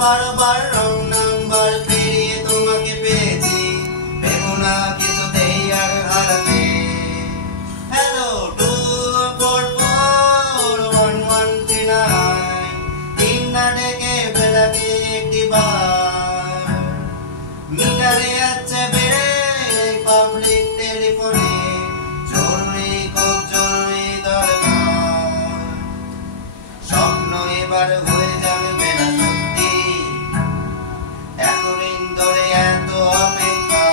বারবার wrong number পেরিয়ে তোমাকে পেয়েছি, ভেবো না কিছুতেই আর হারাতে। হ্যালো 2441139 তিন না ডেকে বেলাকে একটি বার, মিটারে যাচ্ছে বেড়ে পাবলিক টেলিফোনে, জরুরি খুব জরুরি দরকার। স্বপ্ন এবার হয়ে যাবে বেলা সত্যি, এতদিন ধরে এত অপেক্ষা।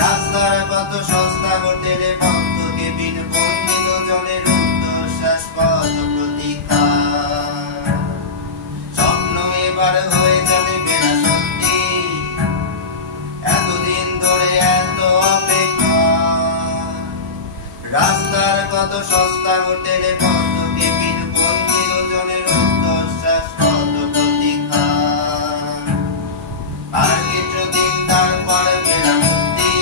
রাস্তার কত সস্তা হোটেলে ভক্ত কেবিন বন্দি জলের উচ্ছ্বাস পথ প্রতীক্ষা। স্বপ্ন এবার হয়ে যাবে বেলা সত্যি, এতদিন ধরে এত অপেক্ষা। রাস্তার কত সস্তা হোটেলে ভক্ত কেবিন বন্দি জলের উচ্ছ্বাস পথ প্রতীক্ষা। আর কিছুদিন তারপর বেলা মুক্তি,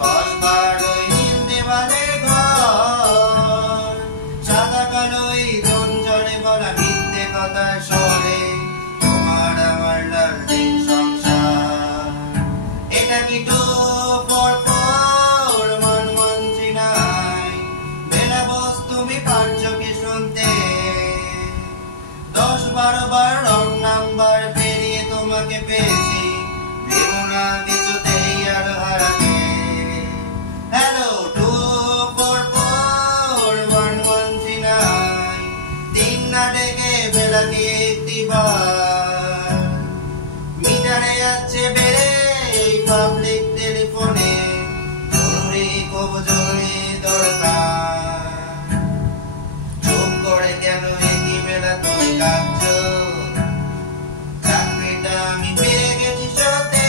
কসবার ওই নীল দেওয়ালের ঘর, সাদা কালোই রঞ্জনে ভরা মিথ্যে কথার স্বরে, তোমার আমার লালদিন সংসার। এটা কি 2441139 বেলা বস, তুমি পারছো কি শুনতে? 10-12 বার রং নাম্বার পেরিয়ে তোমাকে পেয়েছি, ভেবো না কিছুতেই আর হারাতে। হ্যালো 2441139 তিন না ডেকে বেলাকে একটি বার, মিটারে যাচ্ছে বেড়ে পাবলিক টেলিফোনে, জরুরি খুব জরুরি দরকার। চুপ করে কেন একই বেলা তুমি কাঁদছো? চাকরিটা আমি পেয়ে গেছি সতে,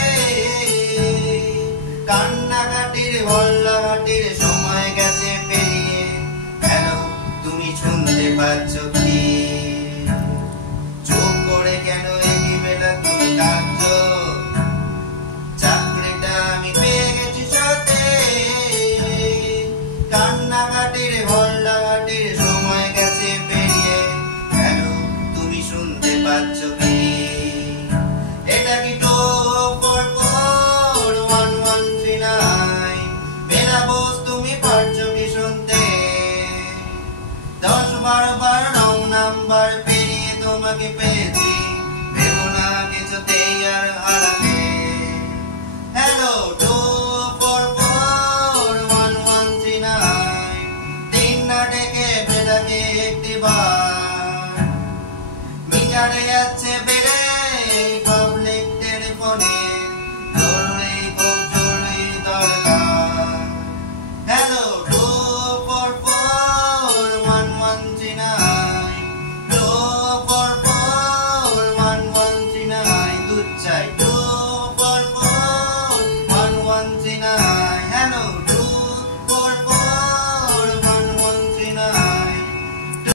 কান্নাকাটির হল্লাহাটির সময় গেছে পেরিয়ে। হ্যালো তুমি শুনতে পাচ্ছ কি? চুপ করে কেন একই বেলা তুমি কাঁদছো? চাকরিটা আমি পেয়ে গেছি সতে, কান্নাকাটির হল্লাহাটির সময় গেছে পেরিয়ে। হ্যালো তুমি শুনতে পাচ্ছ কি? এটা কি 2441139 বেলা বস, তুমি পারছো কি শুনতে? 10-12 বার রং নাম্বার পেরিয়ে তোমাকে পেয়েছি,